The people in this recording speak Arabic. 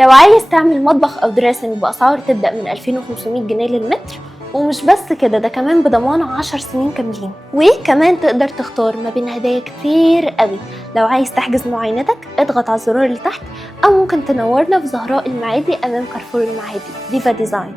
لو عايز تعمل مطبخ أو دريسنج بأسعار تبدأ من 2500 جنيه للمتر. ومش بس كده، ده كمان بضمان 10 سنين كاملين. وكمان تقدر تختار ما بين هدايا كتير قوي. لو عايز تحجز معاينتك اضغط على الزرار اللي تحت، أو ممكن تنورنا في زهراء المعادي أمام كارفور المعادي. ديفا ديزاين.